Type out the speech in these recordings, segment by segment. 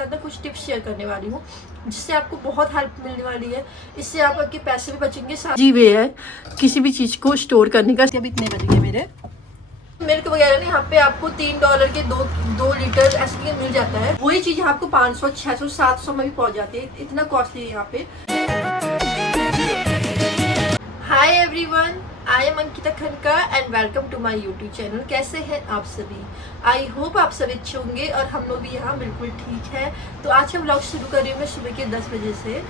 ना कुछ tips share करने वाली हूँ जिससे आपको बहुत हेल्प मिलने वाली है। इससे आपके पैसे भी बचेंगे। जी वे है किसी भी चीज़ को स्टोर करने का। अभी इतने बचेंगे मेरे मिल्क वगैरह ना यहाँ पे आपको $3 के दो लीटर ऐसे मिल जाता है। वही चीज़ आपको 500, 600, 700 में भी पहुँच जाती है। इतना कॉस्टली है यहाँ पे। Hi everyone, I am Ankita Khanka and welcome to my YouTube channel. कैसे हैं आप सभी? आई होप आप सभी अच्छे होंगे और हम लोग भी यहाँ बिल्कुल ठीक है। तो आज का ब्लॉग शुरू कर रही हूँ मैं सुबह के 10 बजे से।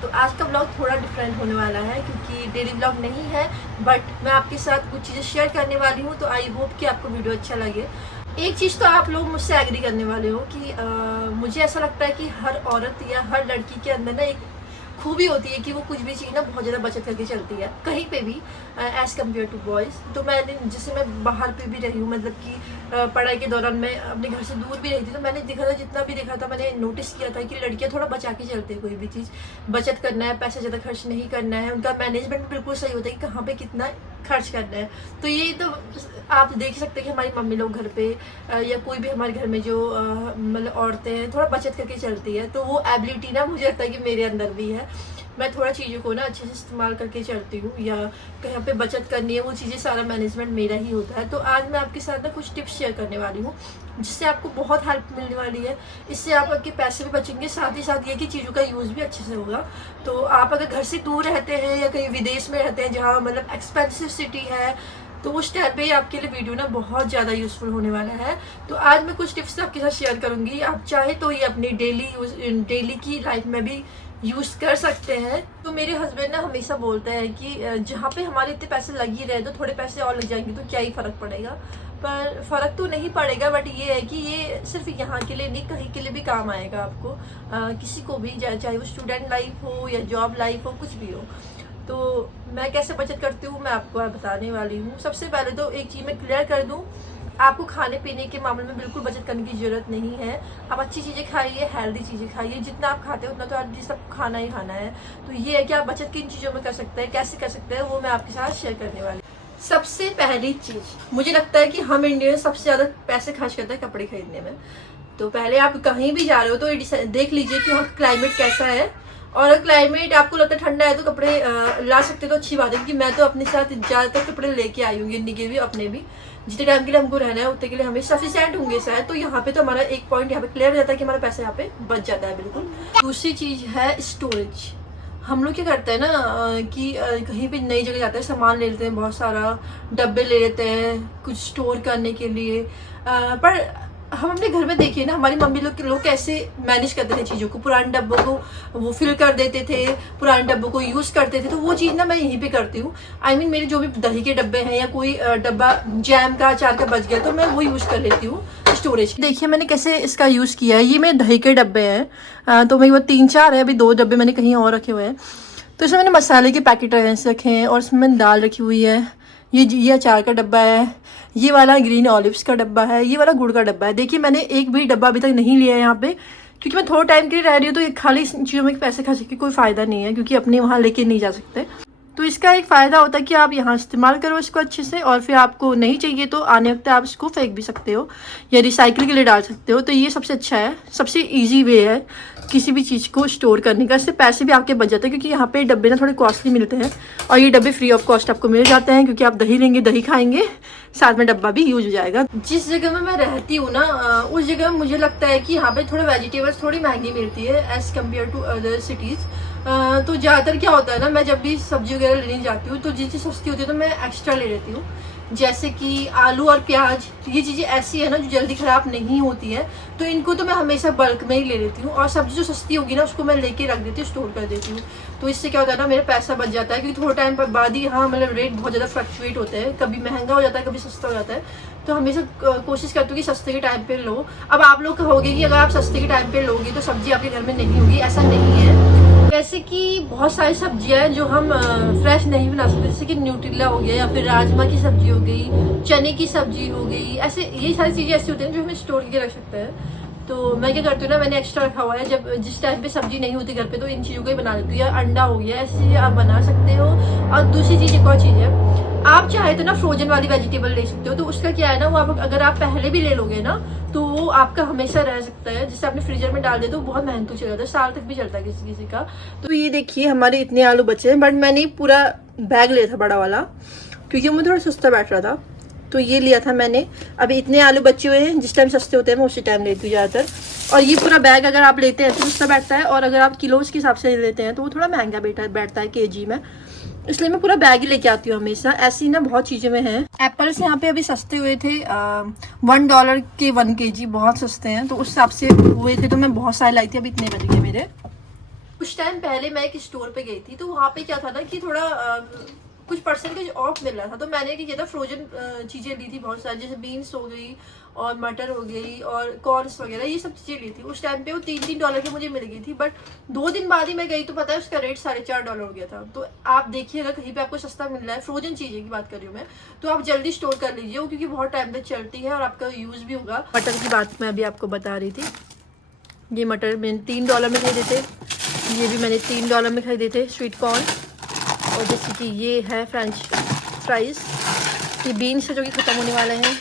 तो आज का ब्लॉग थोड़ा डिफरेंट होने वाला है क्योंकि डेली ब्लॉग नहीं है, बट मैं आपके साथ कुछ चीज़ें शेयर करने वाली हूँ। तो आई होप कि आपको वीडियो अच्छा लगे। एक चीज़ तो आप लोग मुझसे एग्री करने वाले हो कि मुझे ऐसा लगता है कि हर औरत या हर लड़की के अंदर ना एक खूबी होती है कि वो कुछ भी चीज़ ना बहुत ज़्यादा बचत करके चलती है कहीं पे भी एज़ कम्पेयर टू बॉयज़। तो मैंने जैसे मैं बाहर पे भी रही हूँ, मतलब कि पढ़ाई के दौरान मैं अपने घर से दूर भी रही थी, तो मैंने देखा था, जितना भी देखा था मैंने नोटिस किया था कि लड़कियाँ थोड़ा बचा के चलती है। कोई भी चीज़ बचत करना है, पैसा ज़्यादा खर्च नहीं करना है, उनका मैनेजमेंट बिल्कुल सही होता है कि कहाँ पर कितना खर्च करना है। तो ये तो आप देख सकते हैं कि हमारी मम्मी लोग घर पे या कोई भी हमारे घर में जो मतलब औरतें हैं थोड़ा बचत करके चलती है। तो वो एबिलिटी ना मुझे लगता है कि मेरे अंदर भी है। मैं थोड़ा चीज़ों को ना अच्छे से इस्तेमाल करके चलती हूँ, या कहीं पे बचत करनी है वो चीज़ें सारा मैनेजमेंट मेरा ही होता है। तो आज मैं आपके साथ ना कुछ टिप्स शेयर करने वाली हूँ जिससे आपको बहुत हेल्प मिलने वाली है। इससे आपके पैसे भी बचेंगे, साथ ही साथ ये कि चीज़ों का यूज़ भी अच्छे से होगा। तो आप अगर घर से दूर रहते हैं या कहीं विदेश में रहते हैं जहाँ मतलब एक्सपेंसिव सिटी है, तो उस टाइम पे आपके लिए वीडियो ना बहुत ज़्यादा यूज़फुल होने वाला है। तो आज मैं कुछ टिप्स आपके साथ शेयर करूँगी। आप चाहे तो ये अपनी डेली की लाइफ में भी यूज़ कर सकते हैं। तो मेरे हस्बैंड ना हमेशा बोलते हैं कि जहाँ पे हमारे इतने पैसे लग ही रहे तो थोड़े पैसे और लग जाएंगे तो क्या ही फ़र्क पड़ेगा। पर फ़र्क तो नहीं पड़ेगा, बट ये है कि ये सिर्फ यहाँ के लिए नहीं, कहीं के लिए भी काम आएगा आपको। किसी को भी, चाहे वो स्टूडेंट लाइफ हो या जॉब लाइफ हो, कुछ भी हो। तो मैं कैसे बचत करती हूँ मैं आपको बताने वाली हूँ। सबसे पहले तो एक चीज़ मैं क्लियर कर दूँ, आपको खाने पीने के मामले में बिल्कुल बचत करने की ज़रूरत नहीं है। आप अच्छी चीज़ें खाइए, हेल्दी चीज़ें खाइए। जितना आप खाते हैं उतना तो आप सबको खाना ही खाना है। तो ये है कि आप बचत किन चीज़ों में कर सकते हैं, कैसे कर सकते हैं, वो मैं आपके साथ शेयर करने वाली हूँ। सबसे पहली चीज़ मुझे लगता है कि हम इंडियन सबसे ज़्यादा पैसे खर्च करते हैं कपड़े खरीदने में। तो पहले आप कहीं भी जा रहे हो तो देख लीजिए कि वहाँ क्लाइमेट कैसा है, और अगर क्लाइमेट आपको लगता है ठंडा है तो कपड़े ला सकते हो तो अच्छी बात है। क्योंकि मैं तो अपने साथ ज़्यादातर कपड़े लेके आई हूँ, गिन्नी के भी, अपने भी। जितने टाइम के लिए हमको रहना है उतने के लिए हमें सफिशिएंट होंगे शायद। तो यहाँ पे तो हमारा एक पॉइंट यहाँ पे क्लियर हो जाता है कि हमारा पैसा यहाँ पे बच जाता है बिल्कुल। दूसरी चीज़ है स्टोरेज। हम लोग क्या करते हैं ना कि कहीं भी नई जगह जाते हैं, सामान ले लेते हैं, बहुत सारा डब्बे ले लेते हैं कुछ स्टोर करने के लिए। पर हम अपने घर में देखिए ना, हमारी मम्मी लोग कैसे मैनेज करते थे चीज़ों को। पुराने डब्बों को वो फिल कर देते थे, पुराने डब्बों को यूज़ करते थे। तो वो चीज़ ना मैं यहीं पे करती हूँ। आई मीन मेरे जो भी दही के डब्बे हैं या कोई डब्बा जैम का, अचार का बच गया तो मैं वो यूज़ कर लेती हूँ स्टोरेज। देखिए मैंने कैसे इसका यूज़ किया है। ये मेरे दही के डब्बे हैं, तो मेरे वो 3-4 है, अभी 2 डब्बे मैंने कहीं और रखे हुए हैं। तो इसमें मैंने मसाले के पैकेट ऐसे रखे हैं और इसमें मैंने दाल रखी हुई है। ये अचार का डब्बा है, ये वाला ग्रीन ऑलिव्स का डब्बा है, ये वाला गुड़ का डब्बा है। देखिए मैंने एक भी डब्बा अभी तक नहीं लिया है यहाँ पे, क्योंकि मैं थोड़ा टाइम के लिए रह रही हूँ। तो खाली चीज़ों में पैसे खर्च के कोई फ़ायदा नहीं है, क्योंकि अपने वहाँ लेके नहीं जा सकते। तो इसका एक फ़ायदा होता है कि आप यहाँ इस्तेमाल करो इसको अच्छे से, और फिर आपको नहीं चाहिए तो आने वक्त आप इसको फेंक भी सकते हो या रिसाइकिल के लिए डाल सकते हो। तो ये सबसे अच्छा है, सबसे ईजी वे है किसी भी चीज़ को स्टोर करने का। इससे पैसे भी आपके बच जाते हैं, क्योंकि यहाँ पे डब्बे ना थोड़े कॉस्टली मिलते हैं, और ये डब्बे फ्री ऑफ कॉस्ट आपको मिल जाते हैं। क्योंकि आप दही लेंगे, दही खाएंगे, साथ में डब्बा भी यूज हो जाएगा। जिस जगह में मैं रहती हूँ ना उस जगह में मुझे लगता है कि यहाँ पे थोड़े वेजिटेबल्स थोड़ी महंगी मिलती है as compare to other cities. तो ज़्यादातर क्या होता है ना, मैं जब भी सब्जी वगैरह लेने जाती हूँ तो जिस चीज़ सस्ती होती है तो मैं एक्स्ट्रा ले लेती हूँ। जैसे कि आलू और प्याज, ये चीज़ें ऐसी है ना जो जल्दी ख़राब नहीं होती है, तो इनको तो मैं हमेशा बल्क में ही ले लेती हूँ। और सब्जी जो सस्ती होगी ना उसको मैं लेके रख देती हूँ, स्टोर कर देती हूँ। तो इससे क्या होता है ना, मेरा पैसा बच जाता है। क्योंकि थोड़ा टाइम पर बाद ही यहाँ मतलब रेट बहुत ज़्यादा फ्लक्चुएट होते हैं, कभी महंगा हो जाता है, कभी सस्ता हो जाता है। तो हमेशा कोशिश करती हूँ कि सस्ते के टाइम पे लो। अब आप लोग कहोगे कि अगर आप सस्ते के टाइम पे लोगे तो सब्जी आपके घर में नहीं होगी, ऐसा नहीं है। जैसे कि बहुत सारी सब्जियां हैं जो हम फ्रेश नहीं बना सकते, जैसे कि न्यूट्रिला हो गया, या फिर राजमा की सब्जी हो गई, चने की सब्जी हो गई। ऐसे ये सारी चीज़ें ऐसी होती हैं जो हमें स्टोर करके रख सकते हैं। तो मैं क्या करती हूँ ना, मैंने एक्स्ट्रा रखा हुआ है, जब जिस टाइम पे सब्जी नहीं होती घर पे तो इन चीज़ों को ही बना लेती हूँ। या अंडा हो गया, ऐसी चीज़ें आप बना सकते हो। और दूसरी चीज़, एक और चीज़ है, आप चाहे तो ना फ्रोजन वाली वेजिटेबल ले सकते हो। तो उसका क्या है ना, वो आप अगर आप पहले भी ले लोगे ना तो वो आपका हमेशा रह सकता है। जैसे आपने फ्रीजर में डाल दिया तो बहुत मेहनत चल जाता है, साल तक भी चलता है किसी किसी का। तो ये देखिए हमारे इतने आलू बचे हैं, बट मैंने पूरा बैग लिया था बड़ा वाला, क्योंकि मुझे थोड़ा सस्ता बैठ रहा था, तो ये लिया था मैंने। अभी इतने आलू बचे हुए हैं, जिस टाइम सस्ते होते हैं मैं उसी टाइम लेती हूँ ज़्यादातर। और ये पूरा बैग अगर आप लेते हैं तो सस्ता बैठता है, और अगर आप किलोज के हिसाब से लेते हैं तो वो थोड़ा महंगा बैठता है केजी में। इसलिए मैं पूरा बैग ही लेके आती हूँ हमेशा। ऐसी ना बहुत चीज़ें में हैं। एप्पल्स यहाँ पे अभी सस्ते हुए थे, $1 के 1 kg, बहुत सस्ते हैं, तो उस हिसाब से हुए थे, तो मैं बहुत सारे लाई थी। अभी इतने बच गए मेरे। कुछ टाइम पहले मैं एक स्टोर पे गई थी, तो वहाँ पे क्या था ना कि थोड़ा कुछ परसेंटेज ऑफ मिल रहा था। तो मैंने क्या किया था, फ्रोजन चीज़ें ली थी बहुत सारी, जैसे बीन्स हो गई और मटर हो गई और कॉर्न्स वगैरह, ये सब चीज़ें ली थी। उस टाइम पे वो $3 की मुझे मिल गई थी, बट 2 दिन बाद ही मैं गई तो पता है उसका रेट $4.5 हो गया था। तो आप देखिए, अगर कहीं पे आपको सस्ता मिल रहा है, फ्रोजन चीज़ें की बात कर रही हूँ मैं, तो आप जल्दी स्टोर कर लीजिए वो, क्योंकि बहुत टाइम तक चलती है और आपका यूज़ भी होगा। मटर की बात मैं अभी आपको बता रही थी। ये मटर मैंने $3 में खरीदे थे, ये भी मैंने $3 में खरीदे थे, स्वीट कॉर्न। और जैसे कि ये है फ्रेंच फ्राइज़, ये बीन्स है जो कि ख़त्म होने वाले हैं।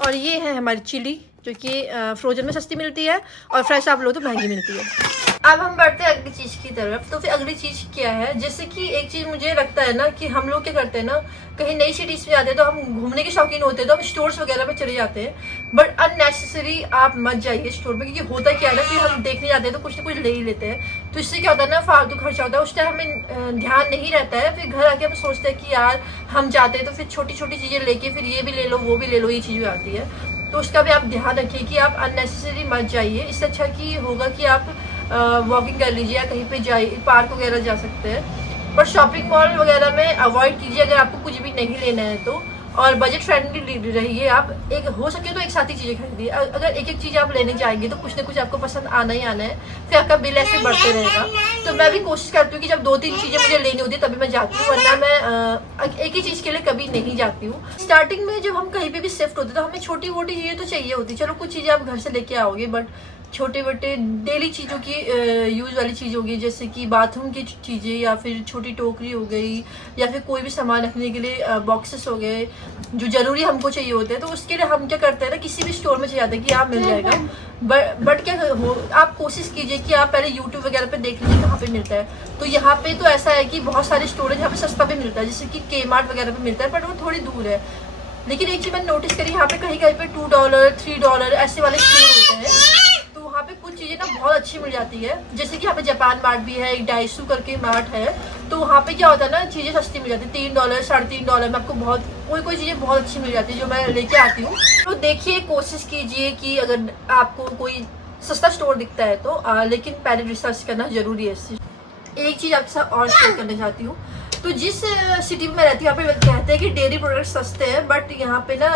और ये है हमारी चिली, जो कि फ्रोजन में सस्ती मिलती है और फ्रेश आप लो तो महंगी मिलती है। अब हम बढ़ते हैं अगली चीज़ की तरफ। तो फिर अगली चीज़ क्या है, जैसे कि एक चीज़ मुझे लगता है ना कि हम लोग क्या करते हैं ना, कहीं नई सिटीज़ में जाते हैं तो हम घूमने के शौकीन होते हैं, तो हम स्टोर्स वगैरह में चले जाते हैं। बट अननेसेसरी आप मत जाइए स्टोर में, क्योंकि होता क्या है ना कि हम देखने जाते हैं तो कुछ ना कुछ ले ही लेते हैं। तो इससे क्या होता है ना, फालतू खर्चा होता है। उस टाइम हमें ध्यान नहीं रहता है, फिर घर आके हम सोचते हैं कि यार हम जाते हैं तो फिर छोटी छोटी चीज़ें लेके फिर ये भी ले लो वो भी ले लो, ये चीज़ आती है। तो उसका भी आप ध्यान रखिए कि आप अननेसेसरी मत जाइए। इससे अच्छा कि होगा कि आप वॉकिंग कर लीजिए या कहीं पे जाइए, पार्क वगैरह जा सकते हैं। पर शॉपिंग मॉल वगैरह में अवॉइड कीजिए अगर आपको कुछ भी नहीं लेना है तो। और बजट फ्रेंडली रहिए आप, एक हो सके तो एक साथ ही चीज़ें खरीदिए। अगर एक एक चीज़ आप लेने जाएंगे तो कुछ ना कुछ आपको पसंद आना ही आना है, फिर आपका बिल ऐसे बढ़ते रहेगा। तो मैं भी कोशिश करती हूँ कि जब 2-3 चीज़ें मुझे लेनी होती है तभी मैं जाती हूँ, वरना मैं एक ही चीज़ के लिए कभी नहीं जाती हूँ। स्टार्टिंग में जब हम कहीं पे भी शिफ्ट होते तो हमें छोटी मोटी चीज़ें तो चाहिए होती, चलो कुछ चीज़ें आप घर से लेके आओगे, बट छोटे मोटे डेली चीज़ों की यूज़ वाली चीज़ होगी, जैसे कि बाथरूम की चीज़ें, या फिर छोटी टोकरी हो गई, या फिर कोई भी सामान रखने के लिए बॉक्सेस हो गए जो ज़रूरी हमको चाहिए होते हैं। तो उसके लिए हम क्या करते हैं ना, किसी भी स्टोर में चले जाते हैं कि यहाँ मिल जाएगा। बट क्या हो, आप कोशिश कीजिए कि आप पहले यूट्यूब वगैरह पे देख लीजिए कहाँ पे मिलता है। तो यहाँ पे तो ऐसा है कि बहुत सारे स्टोर है जहाँ पे सस्ता भी मिलता है, जैसे कि Kmart वगैरह पे मिलता है, बट वो थोड़ी दूर है। लेकिन एक चीज़ मैंने नोटिस करी, यहाँ पे कहीं कहीं पे $2, $3 ऐसे वाले स्टोर होते हैं। तो वहाँ पे कुछ चीज़ें ना बहुत अच्छी मिल जाती है, जैसे कि यहाँ पे जापान मार्ट भी है, एक डाइसू करके मार्ट है। तो वहाँ पे क्या होता है ना, चीज़ें सस्ती मिल जाती है, $3, $3.5 में आपको बहुत कोई चीज़ें बहुत अच्छी मिल जाती है जो मैं लेके आती हूँ। तो देखिए, कोशिश कीजिए कि अगर आपको कोई सस्ता स्टोर दिखता है तो लेकिन पहले रिसर्च करना जरूरी है। एक चीज़ आपके साथ और शेयर करना चाहती हूँ। तो जिस सिटी में मैं रहती हूँ यहाँ पे कहते हैं कि डेयरी प्रोडक्ट सस्ते हैं, बट यहाँ पे ना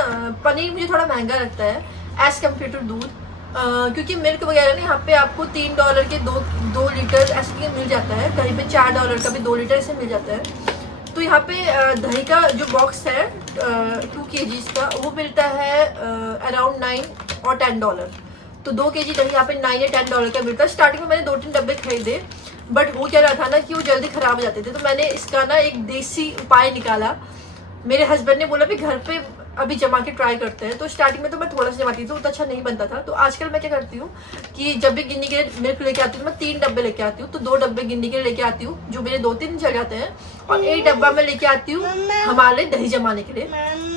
पनीर मुझे थोड़ा महंगा लगता है एज कम्पेयर टू दूध। क्योंकि मिल्क वगैरह ना यहाँ पे आपको $3 के 2 लीटर ऐसे मिल जाता है, कहीं पे $4 का भी 2 लीटर ऐसे मिल जाता है। तो यहाँ पे दही का जो बॉक्स है 2 kg का, वो मिलता है अराउंड $9 और $10। तो 2 kg दही यहाँ पे $9 या $10 का मिलता है। स्टार्टिंग में मैंने 2-3 डब्बे खरीदे, बट वो क्या रहा था ना कि वो जल्दी खराब हो जाते थे। तो मैंने इसका ना एक देसी उपाय निकाला। मेरे हस्बैंड ने बोला भी घर पे अभी जमा के ट्राई करते हैं। तो स्टार्टिंग में तो मैं थोड़ा सा जमाती थी, उतना अच्छा नहीं बनता था। तो आजकल मैं क्या करती हूँ कि जब भी गिन्नी के लिए मिल्क लेके आती हूँ, मैं 3 डब्बे लेके आती हूँ। तो 2 डब्बे गिन्नी के लेके आती हूँ जो मेरे 2-3 चल जाते हैं, और 1 डब्बा मैं लेके आती हूँ हमारे दही जमाने के लिए।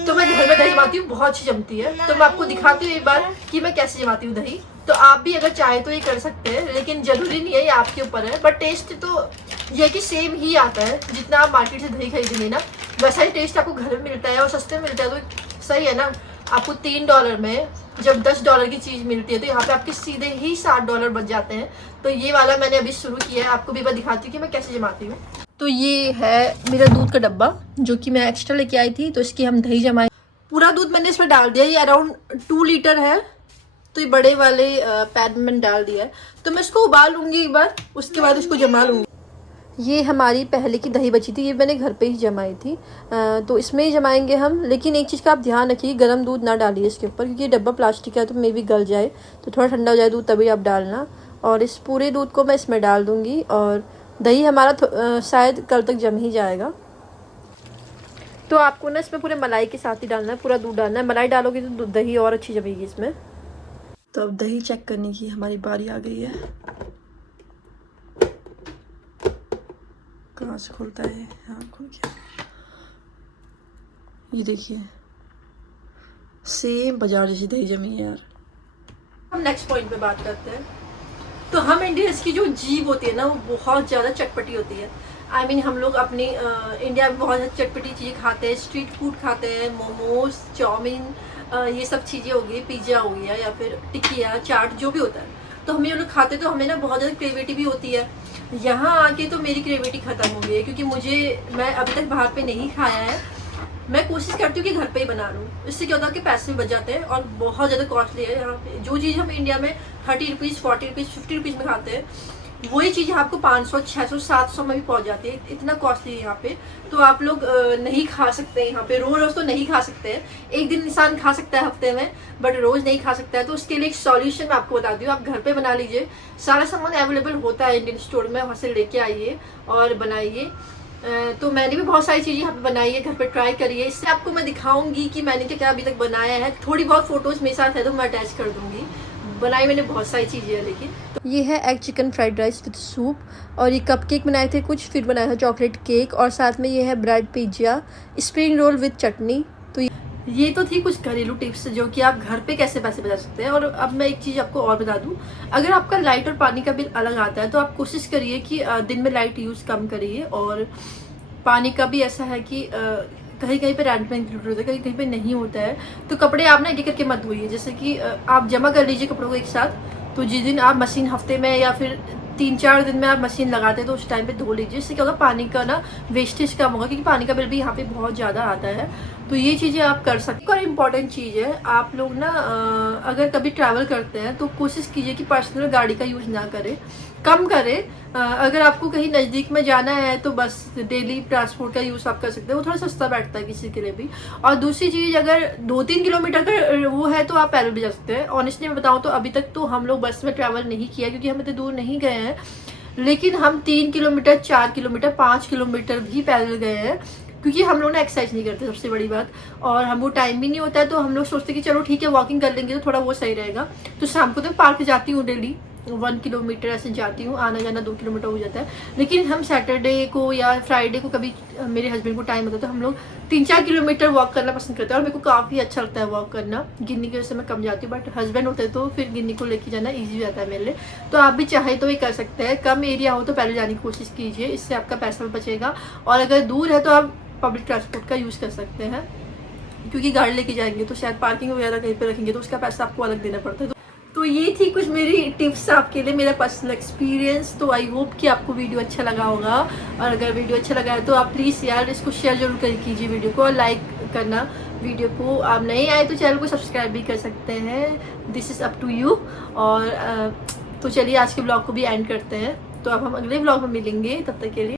तो मैं घर में दही जमाती हूँ, बहुत अच्छी जमती है। तो मैं आपको दिखाती हूँ एक बार कि मैं कैसे जमाती हूँ दही। तो आप भी अगर चाहे तो ये कर सकते हैं, लेकिन जरूरी नहीं है, ये आपके ऊपर है। बट टेस्ट तो ये कि सेम ही आता है, जितना आप मार्केट से दही खरीदेंगे ना वैसा ही टेस्ट आपको घर में मिलता है और सस्ते में मिलता है। तो सही है ना, आपको $3 में जब $10 की चीज़ मिलती है तो यहाँ पे आपके सीधे ही $7 बच जाते हैं। तो ये वाला मैंने अभी शुरू किया है, आपको भी मैं दिखाती हूँ कि मैं कैसे जमाती हूँ। तो ये है मेरा दूध का डब्बा जो कि मैं एक्स्ट्रा लेके आई थी, तो इसकी हम दही जमाए। पूरा दूध मैंने इसमें डाल दिया, ये अराउंड 2 लीटर है। तो ये बड़े वाले पैन में डाल दिया है। तो मैं इसको उबाल लूँगी एक बार, उसके बाद इसको जमा लूँगी। ये हमारी पहले की दही बची थी, ये मैंने घर पे ही जमाई थी, तो इसमें ही जमाएंगे हम। लेकिन एक चीज़ का आप ध्यान रखिए, गर्म दूध ना डालिए इसके ऊपर, क्योंकि ये डब्बा प्लास्टिक का है तो मे भी गल जाए, तो थोड़ा ठंडा हो जाए दूध तभी आप डालना। और इस पूरे दूध को मैं इसमें डाल दूँगी, और दही हमारा शायद कल तक जम ही जाएगा। तो आपको ना इसमें पूरे मलाई के साथ ही डालना है, पूरा दूध डालना है। मलाई डालोगे तो दही और अच्छी जमेगी इसमें। तो अब दही चेक करने की हमारी बारी आ गई है। कहाँ से खुलता है? हाँ, खुल गया। ये देखिए, सेम बाजार जैसी दही जमी है यार। हम नेक्स्ट पॉइंट पे बात करते हैं। तो हम इंडियंस की जो जीभ होती है ना, वो बहुत ज़्यादा चटपटी होती है। I mean, हम लोग अपनी इंडिया में बहुत चटपटी चीज़ें खाते हैं, स्ट्रीट फूड खाते हैं, मोमोज, चाउमीन, ये सब चीज़ें हो गई, पिज़्ज़ा हो गया या फिर टिकिया, चाट, जो भी होता है। तो हम ये लोग खाते, तो हमें ना बहुत ज़्यादा क्रेविटी भी होती है। यहाँ आके तो मेरी क्रेविटी ख़त्म हो गई है, क्योंकि मैं अभी तक बाहर पे नहीं खाया है। मैं कोशिश करती हूँ कि घर पे ही बना लूँ। इससे क्या होता है कि पैसे भी बच जाते हैं, और बहुत ज़्यादा कॉस्टली है यहाँ पे। जो चीज़ हम इंडिया में 30 रुपीज़, 40 रुपीज़, 50 रुपीज़ में खाते हैं, वही चीज़ आपको 500, 600, 700 में भी पहुंच जाती है। इतना कॉस्टली है यहाँ पे। तो आप लोग नहीं खा सकते यहाँ पे, रोज रोज तो नहीं खा सकते हैं। एक दिन इंसान खा सकता है हफ्ते में, बट रोज नहीं खा सकता है। तो उसके लिए एक सॉल्यूशन मैं आपको बता दी हूँ, आप घर पे बना लीजिए। सारा सामान अवेलेबल होता है इंडियन स्टोर में, वहाँ से लेके आइए और बनाइए। तो मैंने भी बहुत सारी चीज़ें यहाँ पे बनाई है, घर पे ट्राई करिए। इससे आपको मैं दिखाऊंगी कि मैंने क्या क्या अभी तक बनाया है। थोड़ी बहुत फोटोज मेरे साथ है तो मैं अटैच कर दूंगी। बनाई मैंने बहुत सारी चीज़ें हैं। लेकिन तो ये है egg chicken fried rice with soup, और ये कप केक बनाए थे कुछ, फिर बनाया था चॉकलेट केक, और साथ में ये है bread pizza, spring roll with chutney. तो ये तो थी कुछ घरेलू टिप्स जो कि आप घर पे कैसे पैसे बचा सकते हैं। और अब मैं एक चीज़ आपको और बता दूं, अगर आपका लाइट और पानी का बिल अलग आता है तो आप कोशिश करिए कि दिन में लाइट यूज़ कम करिए, और पानी का भी ऐसा है कि कहीं कहीं पे रेंट में इंक्लूड होता है, कहीं कहीं पे नहीं होता है। तो कपड़े आप ना एक करके मत धोइए, जैसे कि आप जमा कर लीजिए कपड़ों को एक साथ। तो जिस दिन आप मशीन हफ्ते में या फिर 3-4 दिन में आप मशीन लगाते हैं तो उस टाइम पे धो लीजिए। इससे क्या होगा, पानी का ना वेस्टेज कम होगा, क्योंकि पानी का बिल भी यहाँ पे बहुत ज़्यादा आता है। तो ये चीज़ें आप कर सकते हैं। और इम्पॉर्टेंट चीज़ है, आप लोग ना अगर कभी ट्रैवल करते हैं तो कोशिश कीजिए कि पर्सनल गाड़ी का यूज़ ना करें, कम करें। अगर आपको कहीं नज़दीक में जाना है तो बस डेली ट्रांसपोर्ट का यूज़ आप कर सकते हैं, वो थोड़ा सस्ता बैठता है किसी के लिए भी। और दूसरी चीज़, अगर 2-3 किलोमीटर का वो है तो आप पैदल भी जा सकते हैं। ऑनेस्टली मैं बताऊँ तो अभी तक तो हम लोग बस में ट्रैवल नहीं किया, क्योंकि हम इतने दूर नहीं गए हैं। लेकिन हम 3 किलोमीटर, 4 किलोमीटर, 5 किलोमीटर भी पैदल गए हैं, क्योंकि हम लोग ना एक्सरसाइज नहीं करते, सबसे बड़ी बात। और हमको टाइम भी नहीं होता है, तो हम लोग सोचते कि चलो ठीक है वॉकिंग कर लेंगे तो थोड़ा वो सही रहेगा। तो शाम को तो पार्क जाती हूँ डेली, 1 किलोमीटर ऐसे जाती हूँ, आना जाना 2 किलोमीटर हो जाता है। लेकिन हम सैटरडे को या फ्राइडे को कभी मेरे हस्बैंड को टाइम होता है तो हम लोग 3-4 किलोमीटर वॉक करना पसंद करते हैं, और मेरे को काफ़ी अच्छा लगता है वॉक करना। गिन्नी की वजह से मैं कम जाती हूँ, बट हस्बैंड होते हैं तो फिर गिन्नी को लेके जाना ईजी हो जाता है मेरे लिए। तो आप भी चाहे तो ये कर सकते हैं। कम एरिया हो तो पहले जाने की कोशिश कीजिए, इससे आपका पैसा भी बचेगा। और अगर दूर है तो आप पब्लिक ट्रांसपोर्ट का यूज़ कर सकते हैं, क्योंकि गाड़ी लेके जाएंगे तो शायद पार्किंग वगैरह कहीं पे रखेंगे तो उसका पैसा आपको अलग देना पड़ता है। तो ये थी कुछ मेरी टिप्स आपके लिए, मेरा पर्सनल एक्सपीरियंस। तो आई होप कि आपको वीडियो अच्छा लगा होगा, और अगर वीडियो अच्छा लगा है तो आप प्लीज़ यार इसको शेयर जरूर कीजिए वीडियो को, और लाइक करना वीडियो को। आप नए आए तो चैनल को सब्सक्राइब भी कर सकते हैं, this is up to you. और तो चलिए आज के ब्लॉग को भी एंड करते हैं। तो अब हम अगले ब्लॉग में मिलेंगे, तब तक के लिए